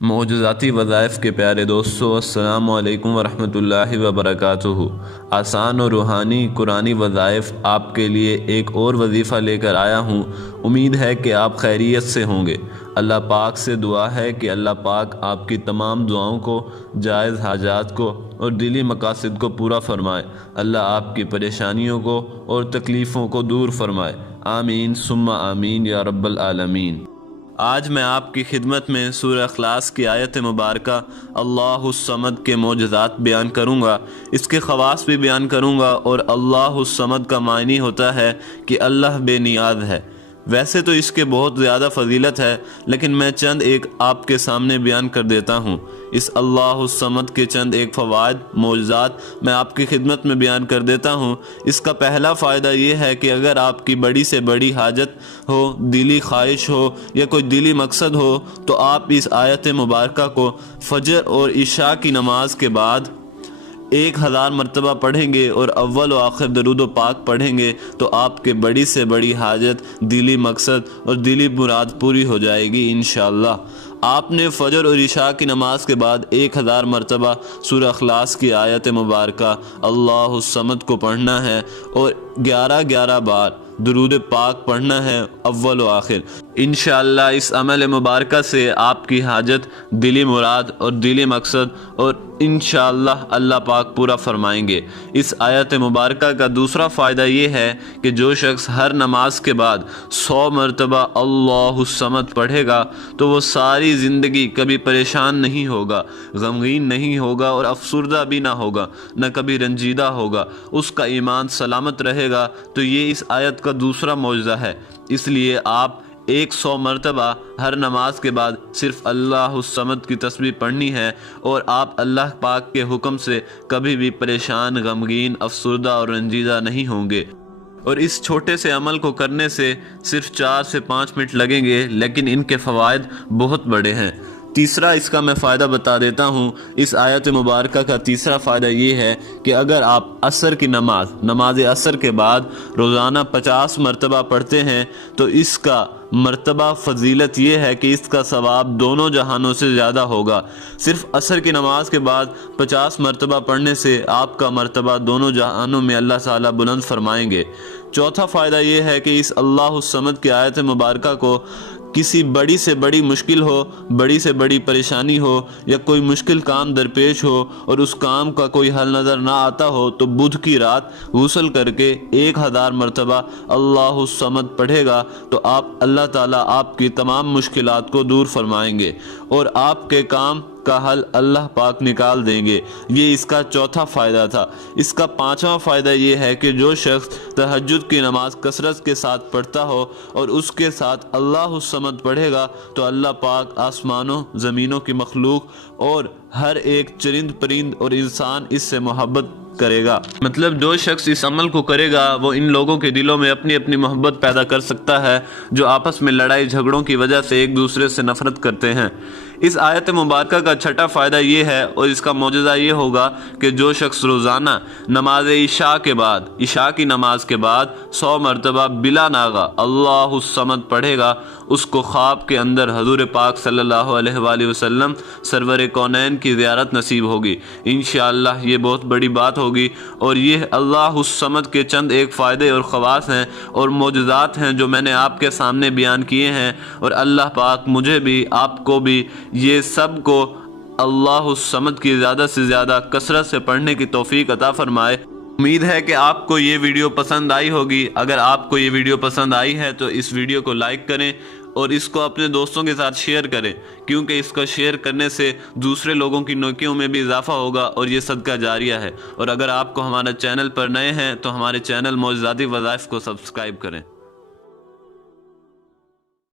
معجزاتی وظائف کے پیارے دوستو، السلام علیکم ورحمۃ اللہ وبرکاتہ۔ آسان اور روحانی قرآنی وظائف آپ کے لیے ایک اور وظیفہ لے کر آیا ہوں۔ امید ہے کہ آپ خیریت سے ہوں گے۔ اللہ پاک سے دعا ہے کہ اللہ پاک آپ کی تمام دعاؤں کو، جائز حاجات کو اور دلی مقاصد کو پورا فرمائے۔ اللہ آپ کی پریشانیوں کو اور تکلیفوں کو دور فرمائے۔ آمین ثم آمین یا رب العالمین۔ آج میں آپ کی خدمت میں سورہ اخلاص کی آیت مبارکہ اللہ الصمد کے معجزات بیان کروں گا، اس کے خواص بھی بیان کروں گا، اور اللہ الصمد کا معنی ہوتا ہے کہ اللہ بے نیاز ہے۔ ویسے تو اس کے بہت زیادہ فضیلت ہے، لیکن میں چند ایک آپ کے سامنے بیان کر دیتا ہوں۔ اس اللہ الصمد کے چند ایک فوائد، معجزات میں آپ کی خدمت میں بیان کر دیتا ہوں۔ اس کا پہلا فائدہ یہ ہے کہ اگر آپ کی بڑی سے بڑی حاجت ہو، دلی خواہش ہو یا کوئی دلی مقصد ہو، تو آپ اس آیت مبارکہ کو فجر اور عشاء کی نماز کے بعد 1000 مرتبہ پڑھیں گے اور اول و آخر درود و پاک پڑھیں گے تو آپ کے بڑی سے بڑی حاجت، دلی مقصد اور دلی مراد پوری ہو جائے گی انشاءاللہ۔ آپ نے فجر اور عشاء کی نماز کے بعد 1000 مرتبہ سورہ اخلاص کی آیت مبارکہ اللہ الصمد کو پڑھنا ہے اور 11 بار درود پاک پڑھنا ہے اول و آخر۔ انشاءاللہ اس عمل مبارکہ سے آپ کی حاجت، دلی مراد اور دلی مقصد اور انشاءاللہ اللہ پاک پورا فرمائیں گے۔ اس آیت مبارکہ کا دوسرا فائدہ یہ ہے کہ جو شخص ہر نماز کے بعد 100 مرتبہ اللہ الصمد پڑھے گا تو وہ ساری زندگی کبھی پریشان نہیں ہوگا، غمگین نہیں ہوگا اور افسردہ بھی نہ ہوگا، نہ کبھی رنجیدہ ہوگا، اس کا ایمان سلامت رہے گا۔ تو یہ اس آیت کا دوسرا معجزہ ہے۔ اس لیے آپ 100 مرتبہ ہر نماز کے بعد صرف اللہ الصمد کی تسبیح پڑھنی ہے، اور آپ اللہ پاک کے حکم سے کبھی بھی پریشان، غمگین، افسردہ اور رنجیدہ نہیں ہوں گے۔ اور اس چھوٹے سے عمل کو کرنے سے صرف 4 سے 5 منٹ لگیں گے، لیکن ان کے فوائد بہت بڑے ہیں۔ تیسرا اس کا میں فائدہ بتا دیتا ہوں۔ اس آیت مبارکہ کا تیسرا فائدہ یہ ہے کہ اگر آپ عصر کی نماز عصر کے بعد روزانہ 50 مرتبہ پڑھتے ہیں تو اس کا مرتبہ فضیلت یہ ہے کہ اس کا ثواب دونوں جہانوں سے زیادہ ہوگا۔ صرف عصر کی نماز کے بعد 50 مرتبہ پڑھنے سے آپ کا مرتبہ دونوں جہانوں میں اللہ تعالیٰ بلند فرمائیں گے۔ چوتھا فائدہ یہ ہے کہ اس اللہ الصمد کی آیت مبارکہ کو کسی بڑی سے بڑی مشکل ہو، بڑی سے بڑی پریشانی ہو یا کوئی مشکل کام درپیش ہو اور اس کام کا کوئی حل نظر نہ آتا ہو تو بدھ کی رات غسل کر کے 1000 مرتبہ اللہ الصمد پڑھے گا تو اللہ تعالیٰ آپ کی تمام مشکلات کو دور فرمائیں گے اور آپ کے کام کا حل اللہ پاک نکال دیں گے۔ یہ اس کا چوتھا فائدہ تھا۔ اس کا پانچواں فائدہ یہ ہے کہ جو شخص تہجد کی نماز کثرت کے ساتھ پڑھتا ہو اور اس کے ساتھ اللہ الصمد پڑھے گا تو اللہ پاک آسمانوں، زمینوں کی مخلوق اور ہر ایک چرند پرند اور انسان اس سے محبت کرے گا۔ مطلب جو شخص اس عمل کو کرے گا وہ ان لوگوں کے دلوں میں اپنی اپنی محبت پیدا کر سکتا ہے جو آپس میں لڑائی جھگڑوں کی وجہ سے ایک دوسرے سے نفرت کرتے ہیں۔ اس آیت مبارکہ کا چھٹا فائدہ یہ ہے اور اس کا معجزہ یہ ہوگا کہ جو شخص روزانہ نماز عشاء کی نماز کے بعد 100 مرتبہ بلا ناغہ اللہ الصمد پڑھے گا، اس کو خواب کے اندر حضور پاک صلی اللہ علیہ وآلہ وسلم سرور کونین کی زیارت نصیب ہوگی۔ انشاءاللہ یہ بہت بڑی بات ہوگی، اور یہ اللہ الصمد کے چند ایک فائدے اور خواص ہیں اور معجزات ہیں جو میں نے آپ کے سامنے بیان کیے ہیں، اور اللہ پاک مجھے بھی، آپ کو بھی، یہ سب کو اللہ الصمد کی زیادہ سے زیادہ کثرت سے پڑھنے کی توفیق عطا فرمائے۔ امید ہے کہ آپ کو یہ ویڈیو پسند آئی ہوگی۔ اگر آپ کو یہ ویڈیو پسند آئی ہے تو اس ویڈیو کو لائک کریں اور اس کو اپنے دوستوں کے ساتھ شیئر کریں، کیونکہ اس کو شیئر کرنے سے دوسرے لوگوں کی نیکیوں میں بھی اضافہ ہوگا اور یہ صدقہ جاریہ ہے۔ اور اگر آپ کو ہمارے چینل پر نئے ہیں تو ہمارے چینل معجزاتی وظائف کو سبسکرائب کریں۔